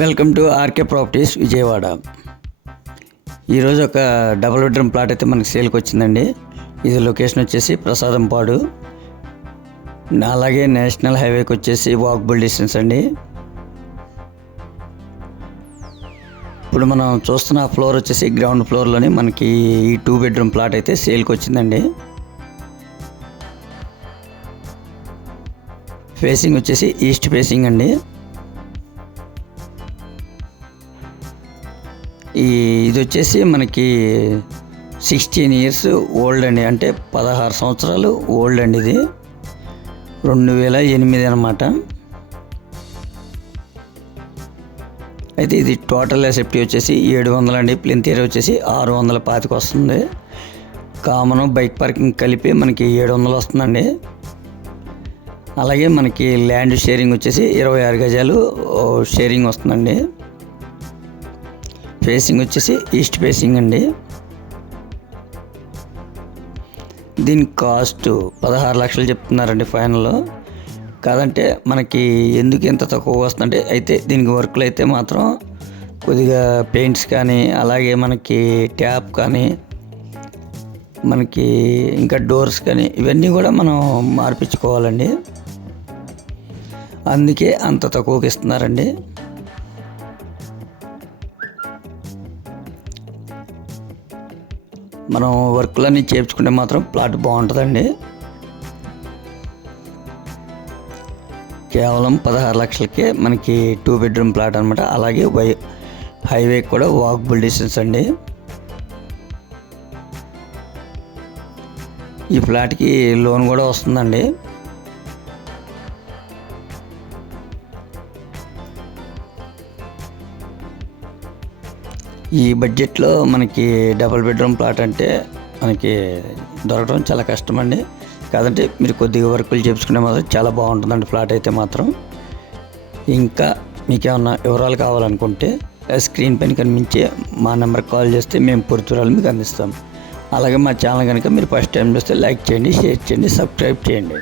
Welcome to RK properties Vijayawada. ఈరోజు ఒక double bedroom plot అయితే మనకి సేల్కి వచ్చిందండి. ఇది లొకేషన్ వచ్చేసి ప్రసాదంపాడు అలాగే నేషనల్ హైవేకి వచ్చేసి వాకబుల్ డిస్టెన్స్ అండి. ఇప్పుడు మనం చూస్తున్న ఫ్లోర్ వచ్చేసి గ్రౌండ్ ఫ్లోర్లోనే మనకి ఈ టూ బెడ్రూమ్ ప్లాట్ అయితే సేల్కి వచ్చిందండి. ఫేసింగ్ వచ్చేసి ఈస్ట్ ఫేసింగ్ అండి. ఈ ఇది వచ్చేసి మనకి సిక్స్టీన్ ఇయర్స్ ఓల్డ్ అండి. అంటే పదహారు సంవత్సరాలు ఓల్డ్ అండి ఇది. రెండు వేల ఎనిమిది అనమాట అయితే ఇది టోటల్ ఎసెప్టీ వచ్చేసి ఏడు వందలు అండి. ప్లింత్ ఏరియా వచ్చేసి ఆరు వందల పాతికి వస్తుంది. కామన్ బైక్ పార్కింగ్ కలిపి మనకి ఏడు వందలు వస్తుందండి. అలాగే మనకి ల్యాండ్ షేరింగ్ వచ్చేసి ఇరవై ఆరు గజాలు షేరింగ్ వస్తుందండి. ఫేసింగ్ వచ్చేసి ఈస్ట్ ఫేసింగ్ అండి. దీని కాస్ట్ పదహారు లక్షలు చెప్తున్నారండి ఫైనల్ కాదంటే మనకి ఎందుకు ఎంత తక్కువ వస్తుందంటే అయితే దీనికి వర్క్లు అయితే మాత్రం కొద్దిగా పెయింట్స్ కానీ అలాగే మనకి ట్యాప్ కానీ మనకి ఇంకా డోర్స్ కానీ ఇవన్నీ కూడా మనం మార్పించుకోవాలండి. అందుకే అంత తక్కువకి ఇస్తున్నారండి. మనం వర్క్లన్నీ చేయించుకుంటే మాత్రం ప్లాట్ బాగుంటుందండి. కేవలం పదహారు లక్షలకే మనకి టూ బెడ్రూమ్ ప్లాట్ అనమాట అలాగే వై హైవే కూడా వాకబుల్ డిస్టెన్స్ అండి. ఈ ఫ్లాట్కి లోన్ కూడా వస్తుందండి. ఈ బడ్జెట్లో మనకి డబుల్ బెడ్రూమ్ ప్లాట్ అంటే మనకి దొరకడం చాలా కష్టం అండి కాదంటే మీరు కొద్దిగా వర్కులు చేపించుకునే మాత్రం చాలా బాగుంటుందండి ఫ్లాట్ అయితే మాత్రం. ఇంకా మీకేమన్నా వివరాలు కావాలనుకుంటే స్క్రీన్ పైన కనిపించే మా నెంబర్కి కాల్ చేస్తే మేము పూర్తి వివరాలు మీకు అందిస్తాం. అలాగే మా ఛానల్ కనుక మీరు ఫస్ట్ టైం చూస్తే లైక్ చేయండి షేర్ చేయండి సబ్స్క్రైబ్ చేయండి.